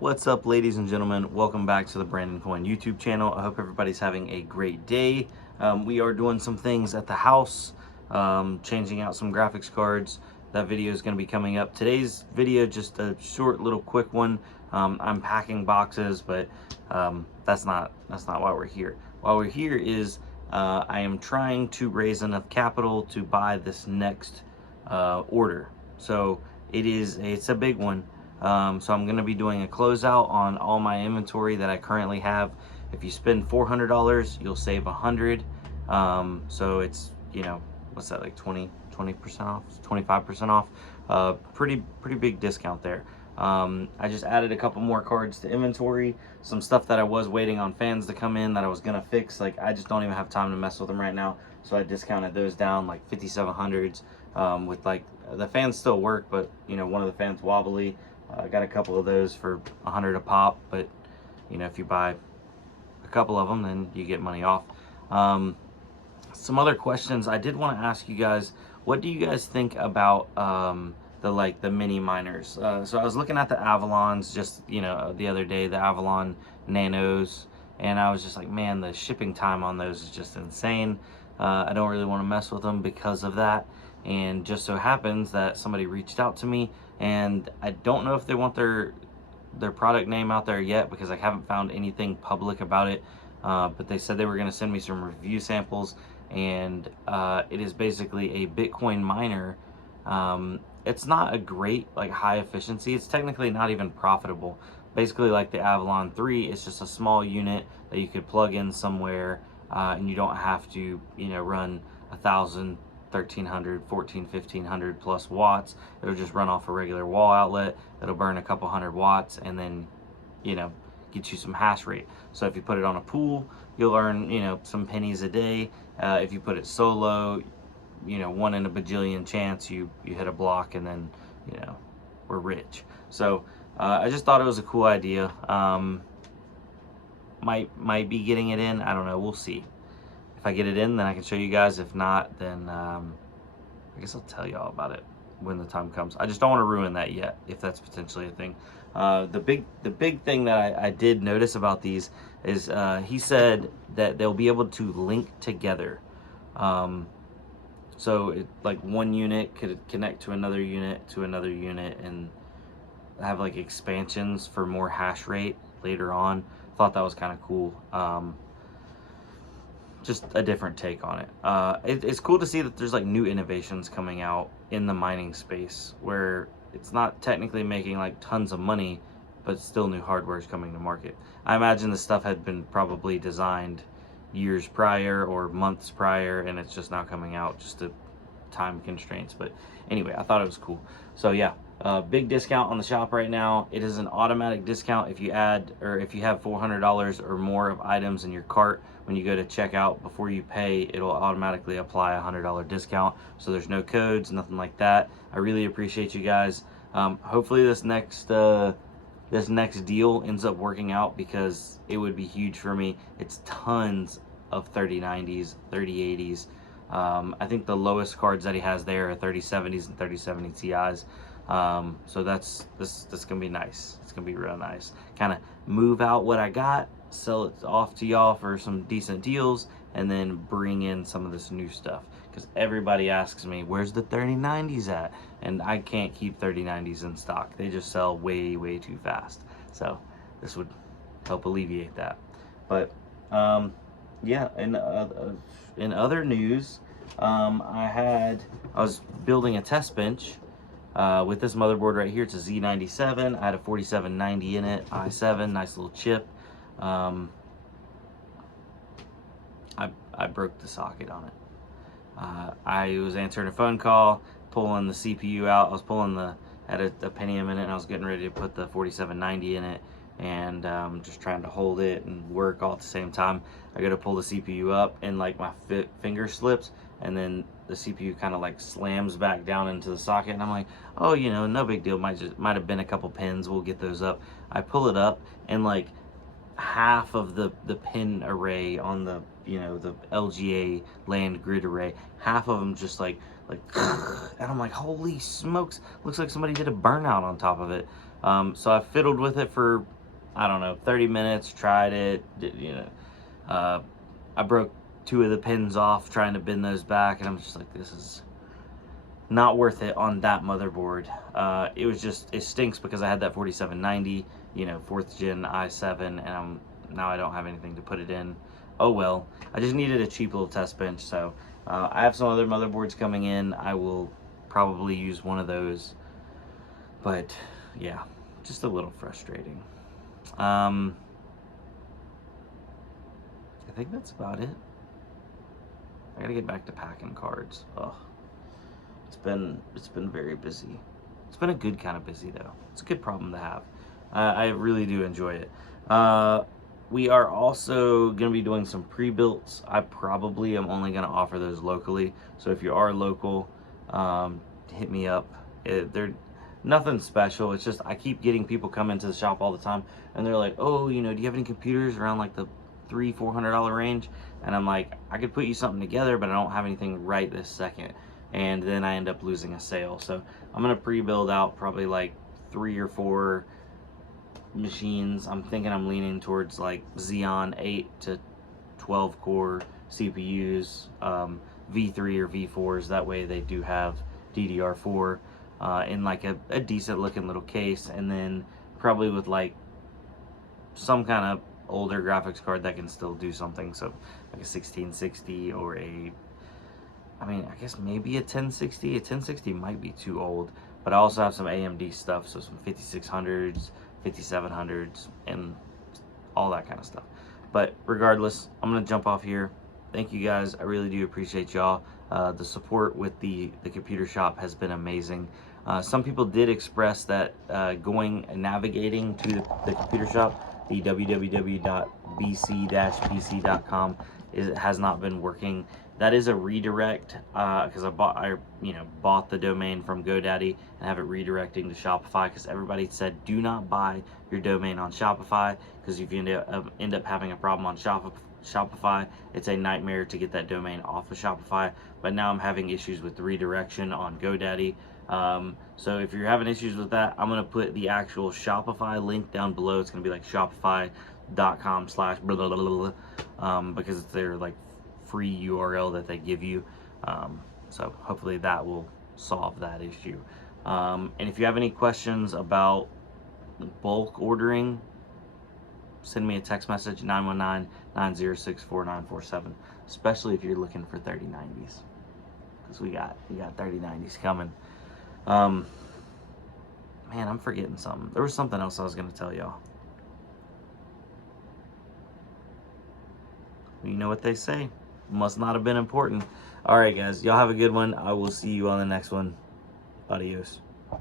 What's up, ladies and gentlemen? Welcome back to the Brandon Coin YouTube channel. I hope everybody's having a great day. We are doing some things at the house, changing out some graphics cards. That video is going to be coming up. Today's video, just a short little quick one. I'm packing boxes, but that's not why we're here. Why we're here is I am trying to raise enough capital to buy this next order. So it's a big one. So I'm going to be doing a closeout on all my inventory that I currently have. If you spend $400, you'll save $100. So it's, what's that, like 20% off, 25% off. Pretty big discount there. I just added a couple more cards to inventory, some stuff that I was waiting on fans to come in that I was gonna fix. Like, I just don't even have time to mess with them right now, so I discounted those down, like 5700s. With, like, the fans still work, but one of the fans wobbly. I got a couple of those for 100 a pop, but if you buy a couple of them, then you get money off. Some other questions I did want to ask you guys. What do you guys think about the mini miners? So I was looking at the Avalons just the other day, the Avalon Nanos, and I was just like, man, the shipping time on those is just insane. I don't really want to mess with them because of that. And just so happens that somebody reached out to me, and I don't know if they want their product name out there yet because I haven't found anything public about it. But they said they were going to send me some review samples, and it is basically a Bitcoin miner. It's not a great, like, high efficiency. It's technically not even profitable. Basically, like the Avalon 3, it's just a small unit that you could plug in somewhere, and you don't have to run 1,000, 1,300, 14, 1,500 plus watts. It'll just run off a regular wall outlet. It'll burn a couple hundred watts, and then get you some hash rate. So if you put it on a pool, you'll earn some pennies a day. If you put it solo, 1 in a bajillion chance you hit a block, and then we're rich. So I just thought it was a cool idea. Might be getting it in. I don't know. We'll see. If I get it in, then I can show you guys. If not, then I guess I'll tell y'all about it when the time comes. I just don't want to ruin that yet, if that's potentially a thing. The big thing that I did notice about these is he said that they'll be able to link together. So like one unit could connect to another unit and have like expansions for more hash rate later on. Thought that was kind of cool. Just a different take on it. It's cool to see that there's like new innovations coming out in the mining space where it's not technically making like tons of money, but still new hardware is coming to market. I imagine this stuff had been probably designed years prior or months prior, and it's just now coming out just to time constraints. But anyway, I thought it was cool. So yeah, big discount on the shop right now. It is an automatic discount if you add, or if you have $400 or more of items in your cart. When you go to checkout, before you pay, it'll automatically apply a $100 discount. So there's no codes, nothing like that. I really appreciate you guys. Hopefully this next deal ends up working out, because it would be huge for me. It's tons of 3090s, 3080s. I think the lowest cards that he has there are 3070s and 3070 Ti's. So that's gonna be nice. It's gonna be real nice. Kind of move out what I got, sell it off to y'all for some decent deals, and then bring in some of this new stuff, because everybody asks me, where's the 3090s at? And I can't keep 3090s in stock. They just sell way too fast. So this would help alleviate that. But yeah, in other news, I was building a test bench with this motherboard right here. It's a Z97. I had a 4790 in it, i7, nice little chip. I broke the socket on it. I was answering a phone call, pulling the CPU out. I was had a Pentium in it, and I was getting ready to put the 4790 in it, and just trying to hold it and work all at the same time. I gotta pull the CPU up, and like my finger slips, and then the CPU kind of like slams back down into the socket, and I'm like, oh, no big deal. Might have been a couple pins. We'll get those up. I pull it up, and like half of the pin array on the the LGA land grid array, half of them just like and I'm like, holy smokes, looks like somebody did a burnout on top of it. So I fiddled with it for, I don't know, 30 minutes, tried it, I broke 2 of the pins off trying to bend those back, and I'm just like, this is not worth it on that motherboard. It stinks because I had that 4790, 4th gen i7, and now I don't have anything to put it in. Oh well, I just needed a cheap little test bench, so I have some other motherboards coming in. I will probably use one of those, but yeah, just a little frustrating. I think that's about it. I gotta get back to packing cards. Ugh. It's been very busy. It's been a good kind of busy though. It's a good problem to have. I really do enjoy it. We are also going to be doing some pre-builts. I probably am only going to offer those locally. So if you are local, hit me up. They're nothing special. It's just I keep getting people come into the shop all the time, and they're like, "Oh, do you have any computers around like the $300-400 range?" And I'm like, I could put you something together, but I don't have anything right this second. And then I end up losing a sale. So I'm gonna pre-build out probably like 3 or 4 machines. I'm thinking I'm leaning towards like Xeon 8 to 12 core CPUs, V3 or V4s. That way they do have DDR4 in like a decent looking little case, and then probably with like some kind of older graphics card that can still do something. So like a 1660 or I guess maybe a 1060. A 1060 might be too old, but I also have some AMD stuff, so some 5600s, 5700s, and all that kind of stuff. But regardless, I'm gonna jump off here. Thank you guys. I really do appreciate y'all. The support with the computer shop has been amazing. Some people did express that navigating to the computer shop, the www.bc-pc.com, has not been working. That is a redirect because I bought the domain from GoDaddy and have it redirecting to Shopify, because everybody said do not buy your domain on Shopify, because if you end up having a problem on Shopify, it's a nightmare to get that domain off of Shopify. But now I'm having issues with the redirection on GoDaddy. So if you're having issues with that, I'm going to put the actual Shopify link down below. It's going to be like shopify.com/blah, because it's their like free URL that they give you. So hopefully that will solve that issue. And if you have any questions about bulk ordering, send me a text message, 919-906-4947, especially if you're looking for 3090s, because we got 3090s coming. Man, I'm forgetting something. There was something else I was going to tell y'all. You know what they say, must not have been important. All right, guys, y'all have a good one. I will see you on the next one. Adios.